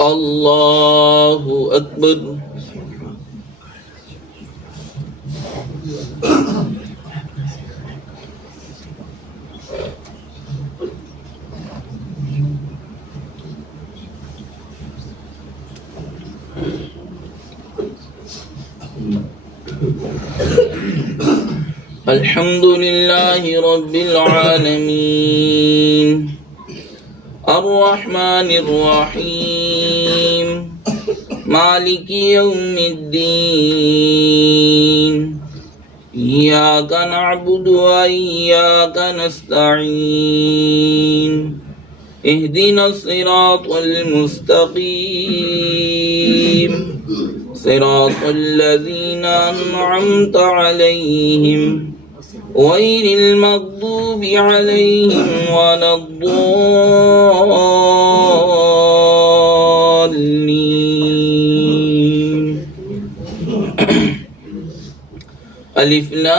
الله أكبر. الحمد لله رب العالمين الرحمن الرحيم مالك يوم الدين إياك نعبد وإياك نستعين اهدنا الصراط المستقيم صراط الذين أنعمت عليهم غير المغضوب عليهم ولا الضالين. ألف لام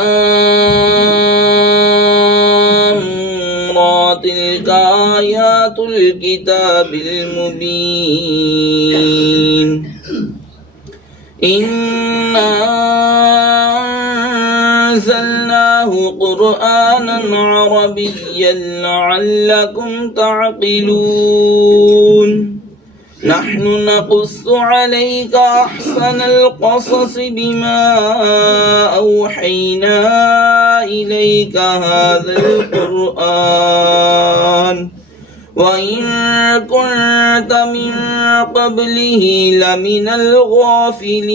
را تلك آيات الكتاب المبين إنا أنزلناه قرآنا عربيا لعلكم تعقلون نحن نقص عليك أحسن القصص بما أوحينا إليك هذا القرآن وإن كنت من قبله لمن الغافلين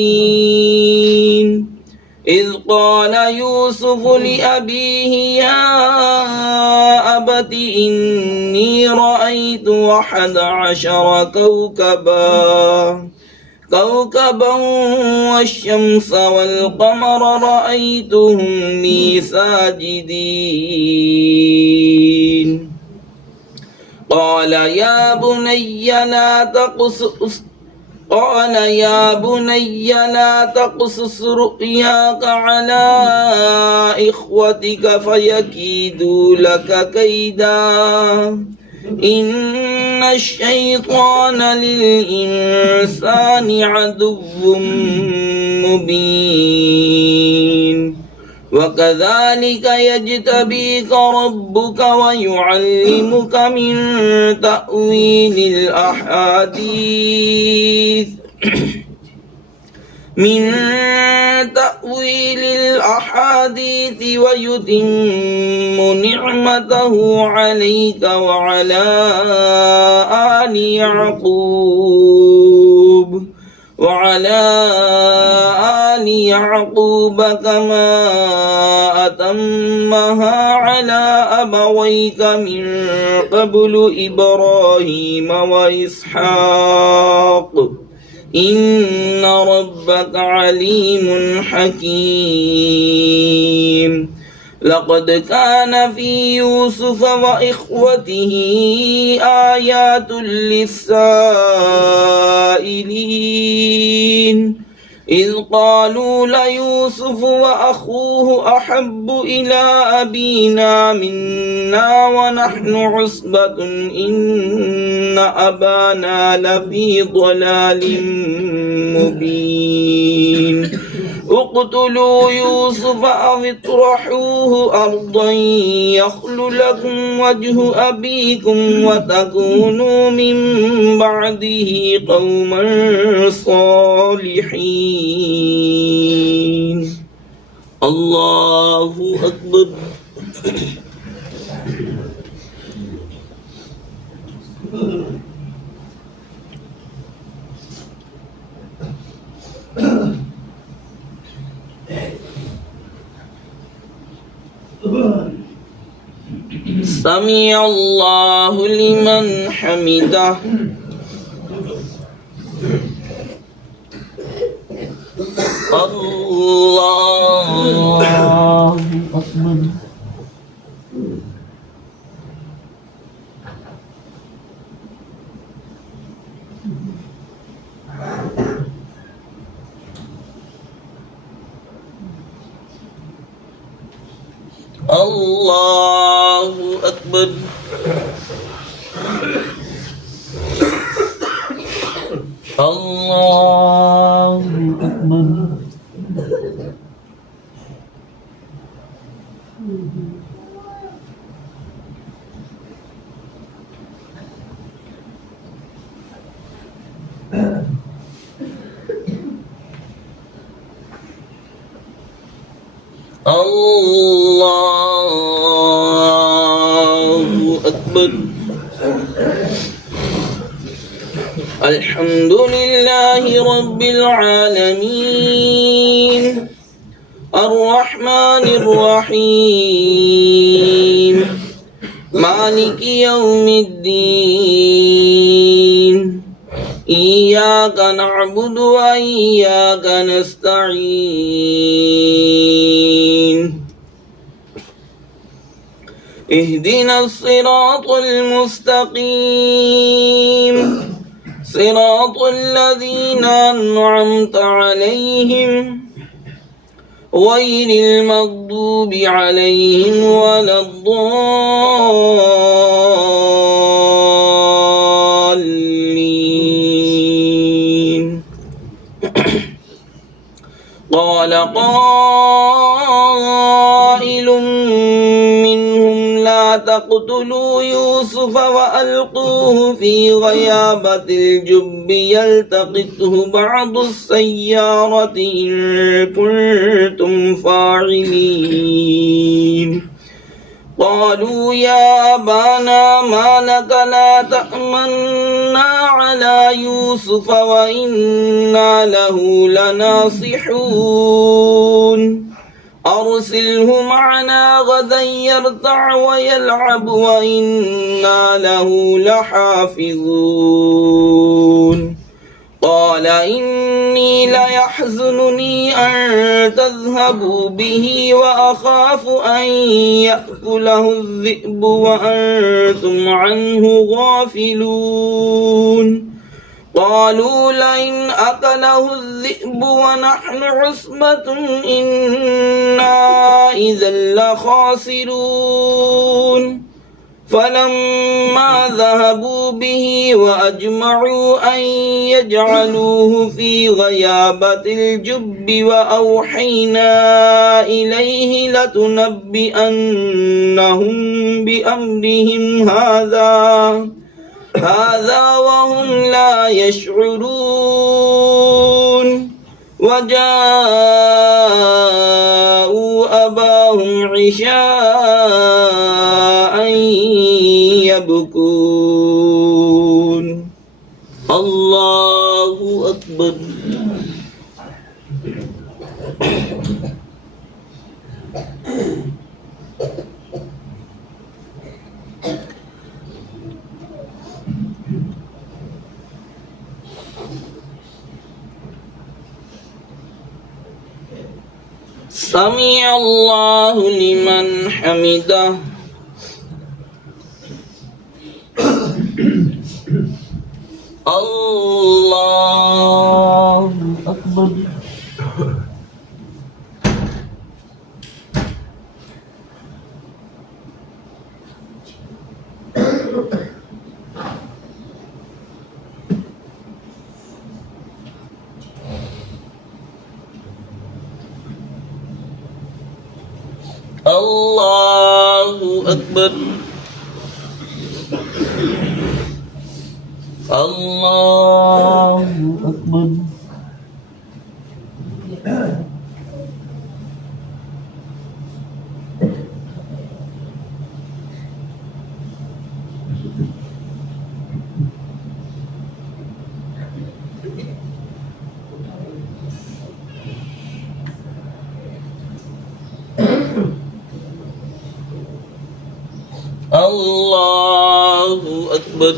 إذ قال يوسف لأبيه يا أبت إني رأيت 11 كوكبا والشمس والقمر رأيتهم لي ساجدين قال يا بني لا تقصص رؤياك على إخوتك فيكيدوا لك كيدا إن الشيطان للإنسان عدو مبين وكذلك يجتبيك ربك ويعلمك من تأويل الأحاديث ويتم نعمته عليك وعلى آل يعقوب كما أتمها على أبويك من قبل إبراهيم وإسحاق إن ربك عليم حكيم لقد كان في يوسف وإخوته آيات للسائلين إذ قالوا ليوسف وأخوه أحب إلى أبينا منا ونحن عصبة إن أبانا لفي ضلال مبين اقتلوا يوسف أو اطرحوه أرضا يخل لكم وجه أبيكم وتكونوا من بعده قوما صالحين. الله أكبر. سمع الله لمن حمده. الله أكبر. الله أكبر. الله أكبر. الله أكبر. الحمد لله رب العالمين الرحمن الرحيم مالك يوم الدين إياك نعبد وإياك نستعين اهدنا الصراط المستقيم صراط الذين أنعمت عليهم غير المغضوب عليهم ولا الضالين. قال قائل منهم لا تقتلوا يوسف وألقوه في غيابة الجب يلتقطه بعض السيارة إن كنتم فاعلين. قالوا يا أبانا ما لك لا تأمنا على يوسف وإنا له لناصحون أرسله معنا غدا يرتع ويلعب وإنا له لحافظون. قال إني ليحزنني أن تذهبوا به وأخاف أن يأكله الذئب وأنتم عنه غافلون. قالوا لئن أكله الذئب ونحن عصبة إنا إذا لخاسرون. فلما ذهبوا به وأجمعوا أن يجعلوه في غيابة الجب وأوحينا إليه لتنبئنهم بأمرهم هذا وهم لا يشعرون. وجاءوا أباهم عشاء يبكون. الله أكبر. سمع الله لمن حمده. الله أكبر. الله أكبر. الله أكبر. الله أكبر.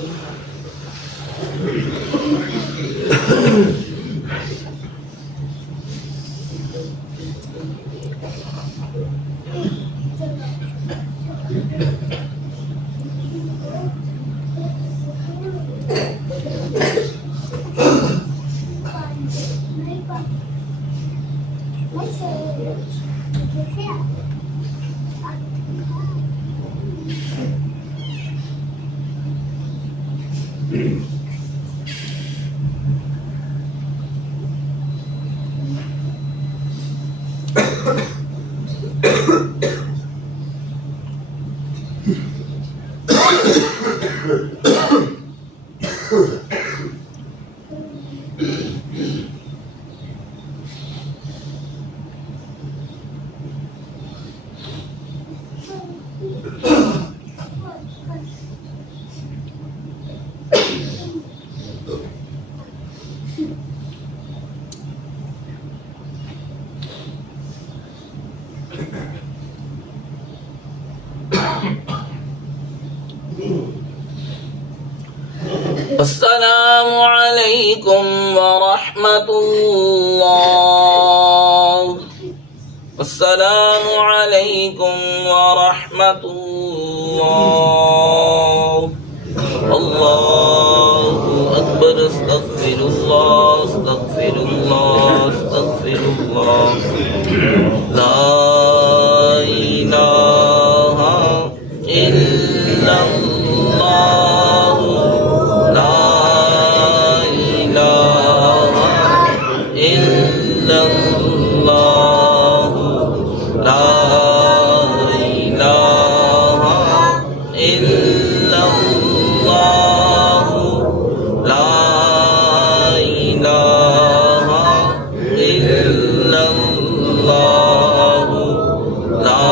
السلام علیکم ورحمۃ اللہ. السلام علیکم ورحمۃ اللہ. اللہ اکبر. استغفر اللہ استغفر اللہ استغفر اللہ. لا الہ الا اللہ. لا الہ الا اللہ. لا الہ الا اللہ. لا الہ الا اللہ. لا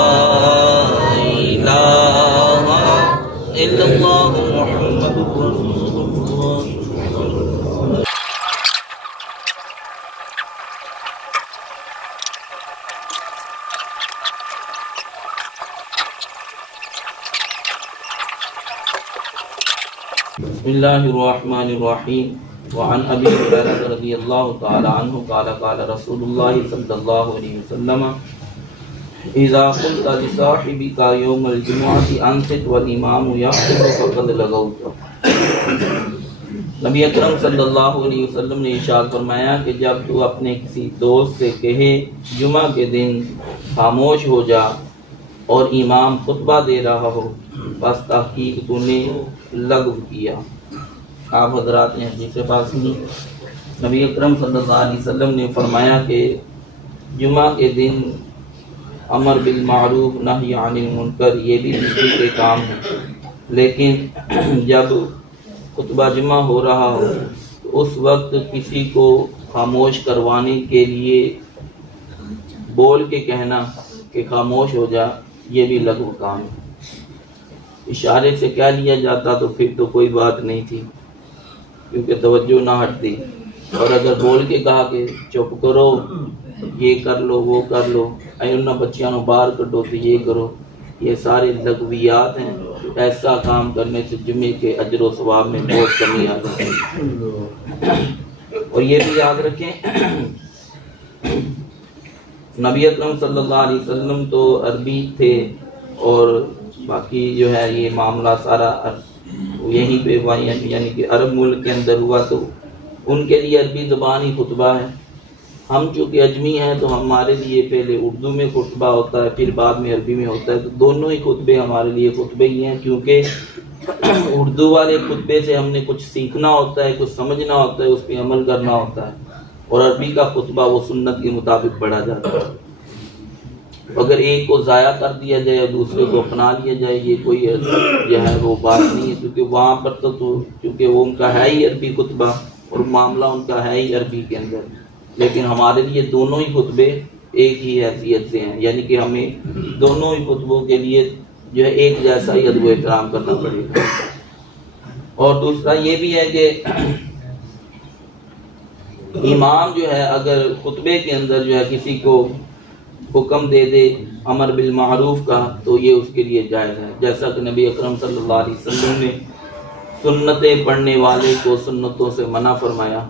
الہ الا اللہ محمد رسول اللہ. بسم اللہ الرحمن الرحیم. وعن ابی ہریرہ رضی اللہ تعالی عنہ قال قال رسول اللہ صلی اللہ علیہ وسلم اذا قلت لصاحبك يوم الجمعة انصت والامام يخطب فقد لغوت. نبی اکرم صلی اللہ علیہ وسلم نے ارشاد فرمایا کہ جب تو اپنے کسی دوست سے کہے جمعہ کے دن خاموش ہو جا اور امام خطبہ دے رہا ہو بس تحقیق تو نے لغو کیا. آپ حضرات نے حدیث پاک سنی. نبی اکرم صلی اللہ علیہ وسلم نے فرمایا کہ جمعہ کے دن امر بالمعروف نہی عن المنکر یہ بھی کسی کے کام ہے، لیکن جب خطبہ جمعہ ہو رہا ہو تو اس وقت کسی کو خاموش کروانے کے لیے بول کے کہنا کہ خاموش ہو جا یہ بھی لغو کام ہے. اشارے سے کہہ لیا جاتا تو پھر تو کوئی بات نہیں تھی کیونکہ توجہ نہ ہٹتی، اور اگر بول کے کہا کہ چپ کرو یہ کر لو وہ کر لو، انہوں بچیاں نو باہر کڈو تو یہ کرو، یہ سارے لغویات ہیں. ایسا کام کرنے سے جمعے کے اجر و ثواب میں بہت کمی آ جاتی ہے. اور یہ بھی یاد رکھیں نبی اکرم صلی اللہ علیہ وسلم تو عربی تھے اور باقی جو ہے یہ معاملہ سارا یہیں پہ یعنی کہ عرب ملک کے اندر ہوا تو ان کے لیے عربی زبان ہی خطبہ ہے. ہم چونکہ اجمی ہیں تو ہمارے لیے پہلے اردو میں خطبہ ہوتا ہے پھر بعد میں عربی میں ہوتا ہے، تو دونوں ہی خطبے ہمارے لیے خطبے ہی ہیں، کیونکہ اردو والے خطبے سے ہم نے کچھ سیکھنا ہوتا ہے، کچھ سمجھنا ہوتا ہے، اس پہ عمل کرنا ہوتا ہے، اور عربی کا خطبہ وہ سنت کے مطابق پڑھا جاتا ہے. اگر ایک کو ضائع کر دیا جائے اور دوسرے کو اپنا لیا جائے یہ کوئی جو ہے وہ بات نہیں ہے، کیونکہ وہاں پر تو کیونکہ وہ ان کا ہے ہی عربی خطبہ اور معاملہ ان کا ہے ہی عربی کے اندر، لیکن ہمارے لیے دونوں ہی خطبے ایک ہی حیثیت سے ہیں، یعنی کہ ہمیں دونوں ہی خطبوں کے لیے جو ہے ایک جیسا ہی ادب و احترام کرنا پڑے گا. اور دوسرا یہ بھی ہے کہ امام جو ہے اگر خطبے کے اندر جو ہے کسی کو حکم دے دے امر بالمعروف کا تو یہ اس کے لیے جائز ہے، جیسا کہ نبی اکرم صلی اللہ علیہ وسلم نے سنتیں پڑھنے والے کو سنتوں سے منع فرمایا،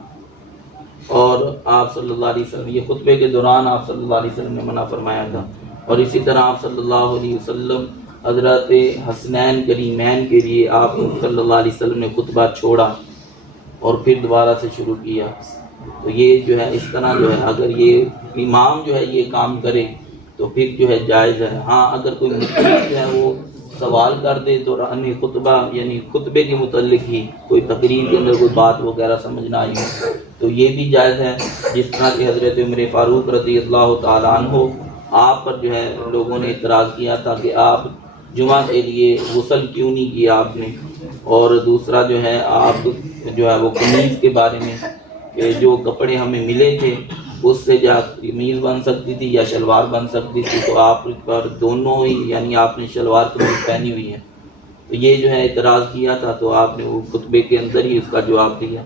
اور آپ صلی اللہ علیہ وسلم یہ خطبے کے دوران آپ صلی اللہ علیہ وسلم نے منع فرمایا تھا. اور اسی طرح آپ صلی اللہ علیہ وسلم حضرت حسنین کریمین کے لیے آپ صلی اللہ علیہ وسلم نے خطبہ چھوڑا اور پھر دوبارہ سے شروع کیا. تو یہ جو ہے اس طرح جو ہے اگر یہ امام جو ہے یہ کام کرے تو پھر جو ہے جائز ہے. ہاں اگر کوئی مخالف جو ہے وہ سوال کر دے دوران خطبہ یعنی خطبے کے متعلق ہی کوئی تقریر کے اندر کوئی بات وغیرہ سمجھنا آئی ہو تو یہ بھی جائز ہے، جس طرح کہ حضرت عمر فاروق رضی اللہ تعالیٰ عنہ آپ پر جو ہے لوگوں نے اعتراض کیا تھا کہ آپ جمعہ کے لیے غسل کیوں نہیں کیا آپ نے؟ اور دوسرا جو ہے آپ جو ہے وہ قمیض کے بارے میں کہ جو کپڑے ہمیں ملے تھے اس سے یا قمیض بن سکتی تھی یا شلوار بن سکتی تھی، تو آپ پر دونوں ہی یعنی آپ نے شلوار قمیض پہنی ہوئی ہے، تو یہ جو ہے اعتراض کیا تھا، تو آپ نے وہ خطبے کے اندر ہی اس کا جواب دیا۔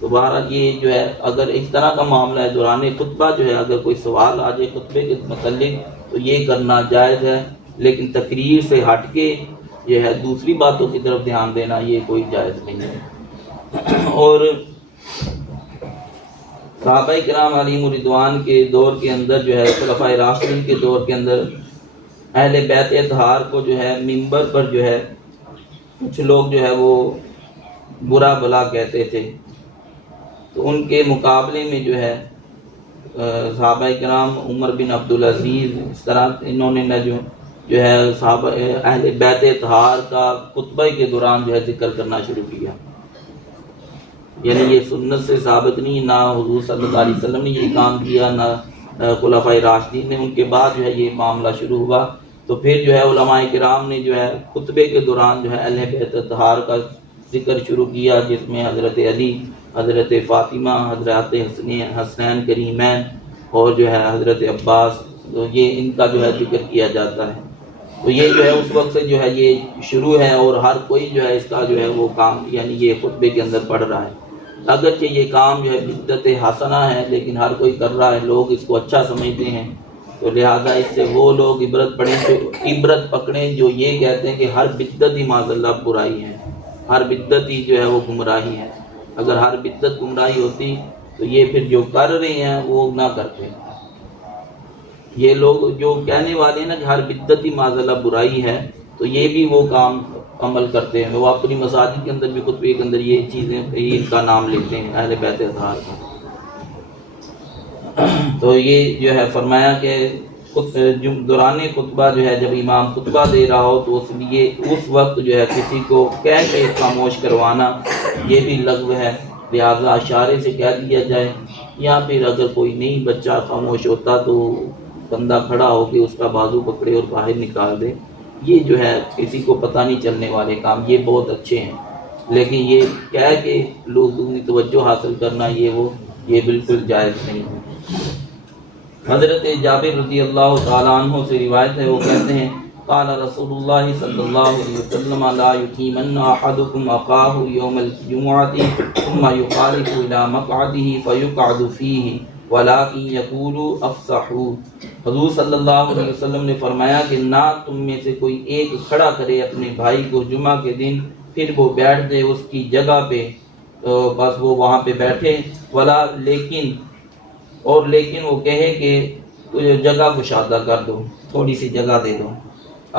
تو بہرحال یہ جو ہے اگر اس طرح کا معاملہ ہے دوران خطبہ جو ہے اگر کوئی سوال آ جائے خطبے کے متعلق تو یہ کرنا جائز ہے، لیکن تقریر سے ہٹ کے یہ ہے دوسری باتوں کی طرف دھیان دینا یہ کوئی جائز نہیں ہے۔ اور صحابہ کرام علیہم الرضوان کے دور کے اندر جو ہے خلفائے راشدین کے دور کے اندر اہل بیت اطہار کو جو ہے منبر پر جو ہے کچھ لوگ جو ہے وہ برا بلا کہتے تھے، تو ان کے مقابلے میں جو ہے صحابہ کرام عمر بن عبدالعزیز اس طرح انہوں نے جو ہے صحابہ اہل بیت اطہار کا خطبہ کے دوران جو ہے ذکر کرنا شروع کیا، یعنی یہ سنت سے ثابت نہیں، نہ حضور صلی اللہ علیہ وسلم نے یہ کام کیا، نہ خلفائے راشدین نے، ان کے بعد جو ہے یہ معاملہ شروع ہوا۔ تو پھر جو ہے علماء کرام نے جو ہے خطبے کے دوران جو ہے اہل بیت اطہار کا ذکر شروع کیا، جس میں حضرت علی، حضرت فاطمہ، حضرت حسنین کریمین اور جو ہے حضرت عباس، تو یہ ان کا جو ہے ذکر کیا جاتا ہے۔ تو یہ جو ہے اس وقت سے جو ہے یہ شروع ہے، اور ہر کوئی جو ہے اس کا جو ہے وہ کام یعنی یہ خطبے کے اندر پڑھ رہا ہے، اگرچہ یہ کام جو ہے بدعت حسنہ ہے لیکن ہر کوئی کر رہا ہے، لوگ اس کو اچھا سمجھتے ہیں، تو لہٰذا اس سے وہ لوگ عبرت پکڑیں جو یہ کہتے ہیں کہ ہر بدعت ہی معاذ اللہ برائی ہے، ہر بدعت ہی جو ہے وہ گمراہی ہے۔ اگر ہر بدعت گمراہی ہوتی تو یہ پھر جو کر رہے ہیں وہ نہ کرتے۔ یہ لوگ جو کہنے والے ہیں نا کہ ہر بدعت ہی معاذ اللہ برائی ہے، تو یہ بھی وہ کام عمل کرتے ہیں، وہ اپنی مساجد کے اندر بھی خطبے کے اندر یہ چیزیں ان کا نام لیتے ہیں اہل بیت اطہار کا۔ تو یہ جو ہے فرمایا کہ دوران خطبہ جو ہے جب امام خطبہ دے رہا ہو تو اس لیے اس وقت جو ہے کسی کو کہہ کے خاموش کروانا یہ بھی لغو ہے، لہٰذا اشارے سے کہہ دیا جائے، یا پھر اگر کوئی نہیں بچہ خاموش ہوتا تو بندہ کھڑا ہو کے اس کا بازو پکڑے اور باہر نکال دے۔ یہ جو ہے کسی کو پتہ نہیں چلنے والے کام یہ بہت اچھے ہیں، لیکن یہ کہہ کے لوگوں کی توجہ حاصل کرنا یہ بالکل جائز نہیں ہے۔ حضرت جابر رضی اللہ تعالیٰ عنہ سے روایت ہے، وہ کہتے ہیں قال رسول اللہ صلی اللہ علیہ وسلم لا یقیمن احدکم اخاہ یوم الجمعۃ ثم یخالف الى مقعده فیقعد فیہ ولکن یقول افصحوا۔ حضور صلی اللہ علیہ وسلم نے فرمایا کہ نہ تم میں سے کوئی ایک کھڑا کرے اپنے بھائی کو جمعہ کے دن، پھر وہ بیٹھ دے اس کی جگہ پہ، بس وہ وہاں پہ بیٹھے، لیکن وہ کہے کہ جگہ کشادہ کر دو، تھوڑی سی جگہ دے دو۔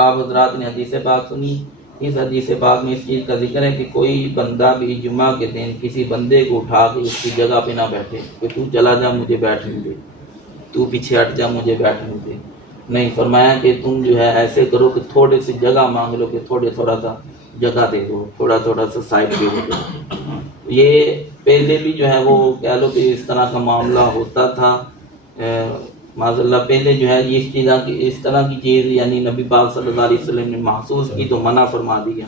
آپ حضرات نے حدیث پاک سنی، اس حدیث پاک میں اس چیز کا ذکر ہے کہ کوئی بندہ بھی جمعہ کے دن کسی بندے کو اٹھا کے اس کی جگہ پہ نہ بیٹھے کہ تو چلا جا مجھے بیٹھنے دے، تو پیچھے ہٹ جا مجھے بیٹھنے دے، نہیں، فرمایا کہ تم جو ہے ایسے کرو کہ تھوڑے سی جگہ مانگ لو کہ تھوڑا سا جگہ دے دو، تھوڑا سا سائڈ پہ ہو دو۔ یہ پہلے بھی جو ہے وہ کہہ لو کہ اس طرح کا معاملہ ہوتا تھا، معاذ اللہ پہلے جو ہے اس طرح کی چیز یعنی نبی پاک صلی اللہ علیہ وسلم نے محسوس کی تو منع فرما دیا۔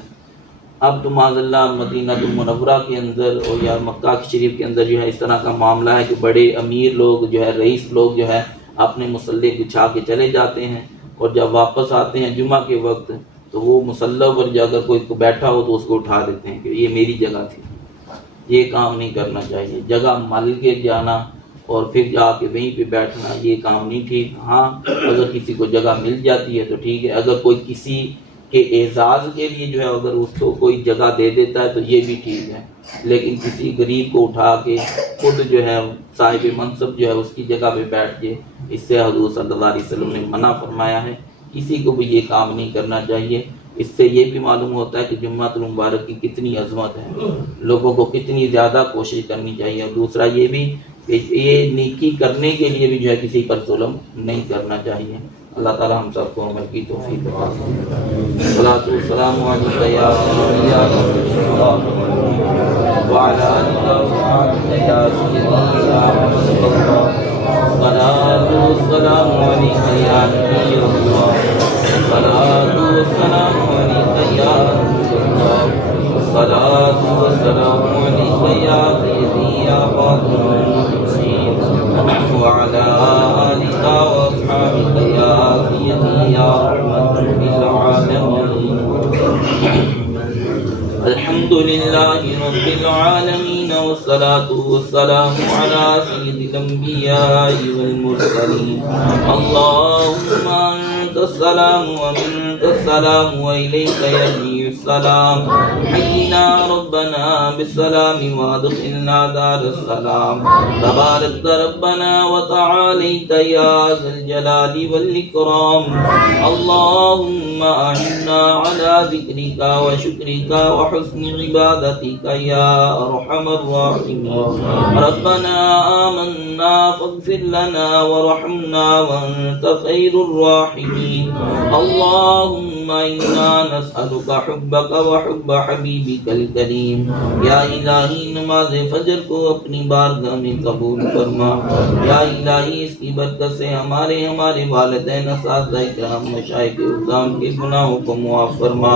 اب تو معاذ اللہ مدینہ المنورہ کے اندر اور یا مکہ شریف کے اندر جو ہے اس طرح کا معاملہ ہے کہ بڑے امیر لوگ جو ہے رئیس لوگ جو ہے اپنے مصلے بچھا کے چلے جاتے ہیں، اور جب واپس آتے ہیں جمعہ کے وقت تو وہ مصلی پر اگر کوئی بیٹھا ہو تو اس کو اٹھا دیتے ہیں کہ یہ میری جگہ تھی۔ یہ کام نہیں کرنا چاہیے، جگہ مل کے جانا اور پھر جا کے وہیں پہ بیٹھنا یہ کام نہیں ٹھیک۔ ہاں اگر کسی کو جگہ مل جاتی ہے تو ٹھیک ہے، اگر کوئی کسی کے اعزاز کے لیے جو ہے اگر اس کو کوئی جگہ دے دیتا ہے تو یہ بھی ٹھیک ہے، لیکن کسی غریب کو اٹھا کے خود جو ہے صاحب منصب جو ہے اس کی جگہ پہ بیٹھ کے، اس سے حضور صلی اللہ علیہ وسلم نے منع فرمایا ہے، کسی کو بھی یہ کام نہیں کرنا چاہیے۔ اس سے یہ بھی معلوم ہوتا ہے کہ جمعۃ المبارک کی کتنی عظمت ہے، لوگوں کو کتنی زیادہ کوشش کرنی چاہیے، اور دوسرا یہ بھی کہ یہ نیکی کرنے کے لیے بھی جو ہے کسی پر ظلم نہیں کرنا چاہیے۔ اللہ تعالی ہم سب کو عمل کی توفیق عطا فرمائے۔ الصلاۃ والسلام علیک یا رسول اللہ وعلى آلك وأصحابك يا سيدي يا رسول الله الصلاة والسلام عليك يا نبي الله الصلاة والسلام عليك يا رسول الله الصلاة والسلام عليك يا سيدي يا خاتم المرسلين وعلى آلك وأصحابك يا سيدي يا رحمة للعالمين الحمد لله رب العالمين والصلاة والسلام على سيد الأنبياء والمرسلين اللهم أنت السلام ومنك السلام وإليك يرجع السلام حينا ربنا بالسلام وادخلنا دار السلام تبارك ربنا وتعاليت يا ذا الجلال والإكرام اللهم أعنا على ذكرك وشكرك وحسن عبادتك يا أرحم الراحمين ربنا آمنا فاغفر لنا وارحمنا وأنت خير الراحمين اللهم إنا نسألك حبك وحب حبيبك الكريم یا الہی نماز فجر کو اپنی بارگاہ میں قبول فرما یا الہی اس کی برکت سے ہمارے والدین اساتذہ کرام مشائخ اعظام کے گناہوں کو معاف فرما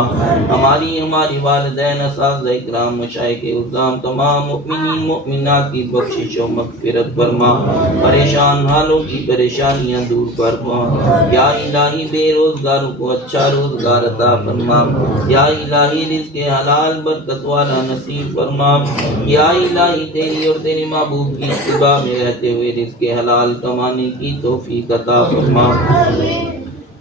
ہماری والدین اساتذہ کرام مشائخ اعظام تمام مؤمنین مؤمنات کی بخشش و مغفرت فرما پریشان حالوں کی پریشانیاں دور فرما یا الہی بے روزگاروں کو اچھا روزگار عطا فرما یا الہی رزق حلال برکت والا نصیب فرما یا الہی تیری اور تیرے محبوب کی اتباع میں رہتے ہوئے رزق حلال کمانے کی توفیق عطا فرما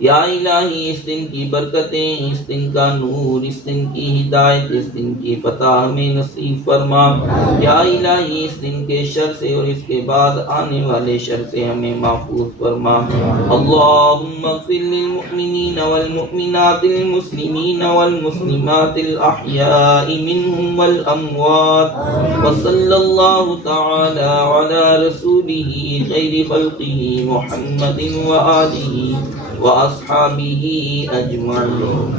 یا الہی اس دن کی برکتیں اس دن کا نور اس دن کی ہدایت اس دن کی فتح ہمیں نصیب فرما یا الہی اس دن کے شر سے اور اس کے بعد آنے والے شر سے ہمیں محفوظ فرما اللہم اغفر للمؤمنین والمؤمنات المسلمین والمسلمات الاحیاء منہم والاموات وصلی اللہ تعالی علی رسولہ خیر خلقہ محمد وآلہ وأصحابه أجمعين